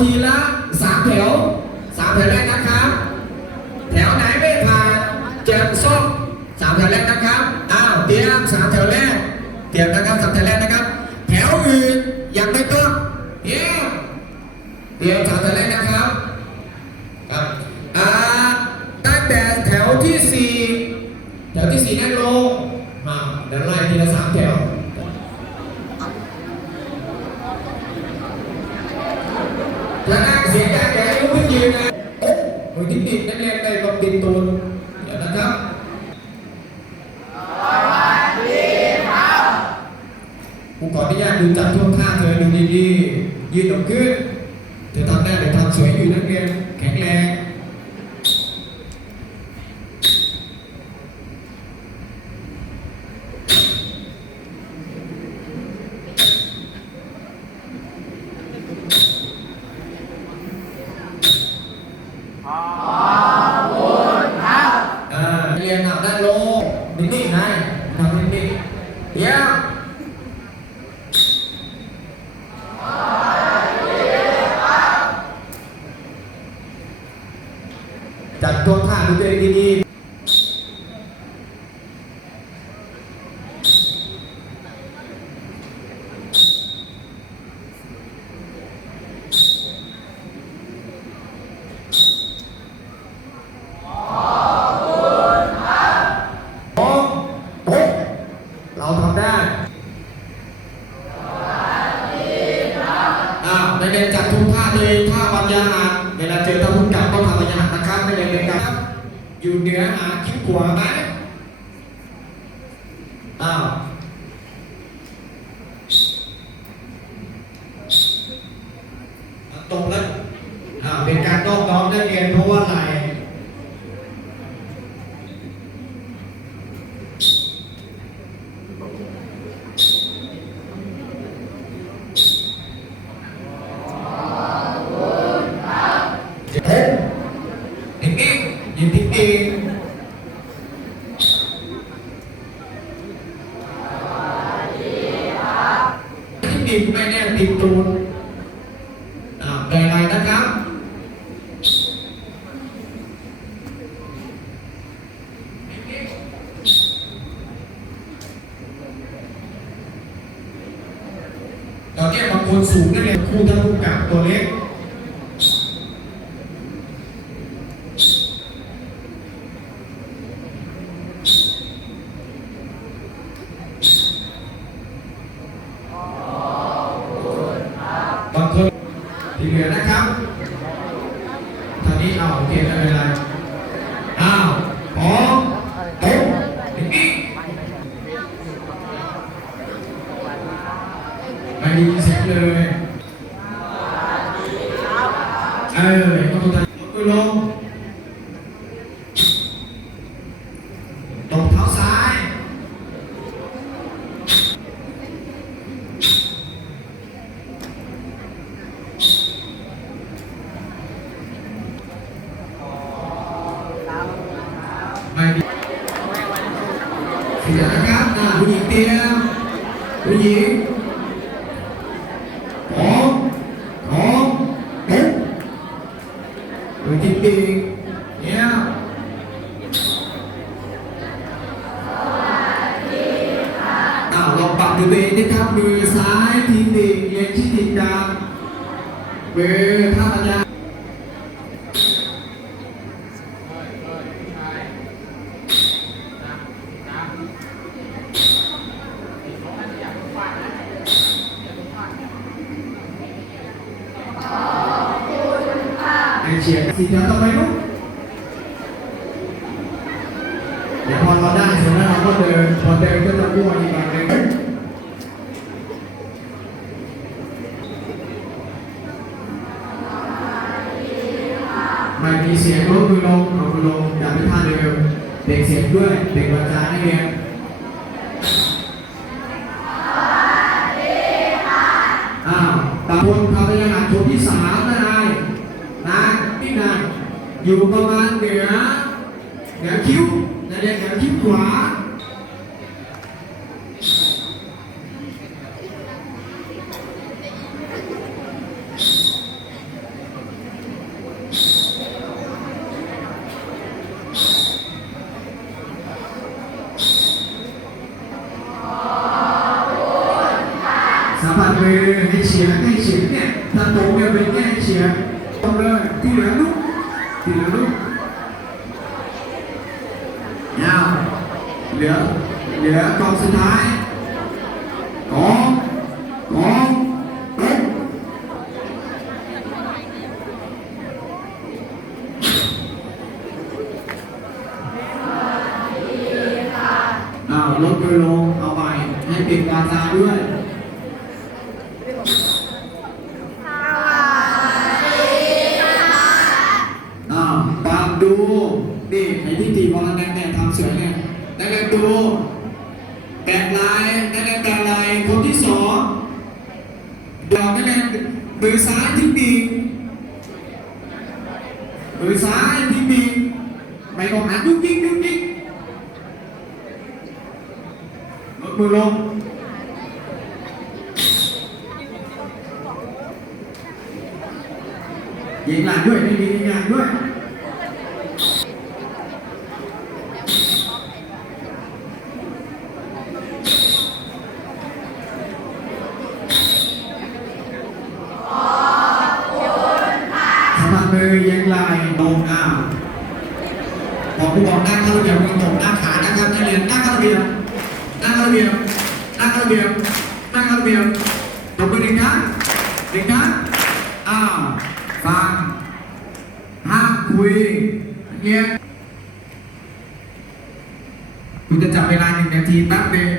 ทีละสามแถวสามแถวแรกนะครับ แถวไหนไม่ผ่านแจกส้มสามแถวแรกนะครับอ้าวเตรียมสามแถวแรกเตรียมนะครับสามแถวแรกนะครับ แถวอื่นยังไม่ต้องเยี่ยมเตรียมสามแถวแรกนะครับ ครับอ่าตั้งแต่แถวที่สี่แถวที่สี่นั่งลงมาเดี๋ยวไล่ทีละสามแถว ถ้านั่งเสียงดังอย่าให้ลุกขึ้นยืนนะโอ้โหที่ติดนักเรียนในลงดินตูนเดี๋ยวนะครับ ครูขออนุญาตดูจัดท่วงท่าเธอดูดีๆยืนอกขึ้นเธอทำได้เดี๋ยวทำสวยอยู่นักเรียนแข็งแรงอ่าเรียนหนักด้านลงนิ่งๆนะทำนิ่งๆเยี่ยมจัดตัวท่าดูตัวเองดีๆ พร้อมโอ๊ะเราทำได้อ่าในเรียนจัดทุกท่าเลยท่าบรรยาหารเวลาเจอท่าพุ่งกลับต้องทำบรรยาหารนะครับไม่ได้เรียนกันครับ อยู่เหนือหาคิ้วขวาไหมอ้าวตรงแล้วอ่าเป็นการนอบน้อมนักเรียนเพราะว่าอะไร เฮ้ยนิ่งๆยืนนิ่งๆที่ดีไม่แน่ติดตูนอ่าแปลอะไรนะครับ เราแก้บางคนสูงนั่นเองครูท่านผู้กับตัวเล็กบางคนที่เหลือนะครับท่านนี้เอาโอเคไม่เป็นไรอ้าวพร้อมตรงอย่างนี้ ไม่ได้ยินเสียงเลยเอีกเนี่ยอ้าวลองปรับดูตัวเองนะครับมือซ้ายทีติเอียงที่ติดกันมือท่าปัญญา ไอเชียร์สีเขียวต่องไปลูกเดี๋ยวพอเราได้เสร็จแล้วเราก็เดินพอเดินก็จะบ้วนอีกแบบนึงไม่มีเสียงลดมือลงเอามือลงอย่าไปท่าเดิมเด็กเสียงด้วย เด็กวาจาให้เรียน อยู่ประมาณเหนือเหนือคิ้วนะเนี่ยเหนือคิ้วขวาสัมผัสมือให้เฉียงให้เฉียงเนี่ยถ้าผมเนี่ยเป็นแค่เฉียงตรงเลยที่เหลือลุก ที่เหลือลุกยาวเหลือเหลือกองสุดท้ายกองกองเอ๊ะอ้าวลดมือลงเอาไปให้ปิดวาจาด้วย นี่ไอ้ที่ตีบอลแดงเนี่ยทำเสือเนี่ยนักเรียนดูแกะลายนักเรียนแกลายคนที่สองบอกนักเรียนมือซ้ายที่ปีมือซ้ายที่ปีกไม่องหันยุกยิกยุกยิกลดมือลงยิงหลังด้วยไม่มียิงหลังด้วย สมัครมือยิงไหลลงอ้าว บอกผู้บอกนั่งเข้าระเบียบมือตกนั่งขานะครับนักเรียนนั่งเข้าระเบียบนั่งเข้าระเบียบนั่งเข้าระเบียบนั่งเข้าระเบียบตบมือหนึ่งครั้งหนึ่งครั้งอ้าวฟังห้ามคุยเงี้ยคุณจะจับเวลาหนึ่งนาทีแป๊บเดียว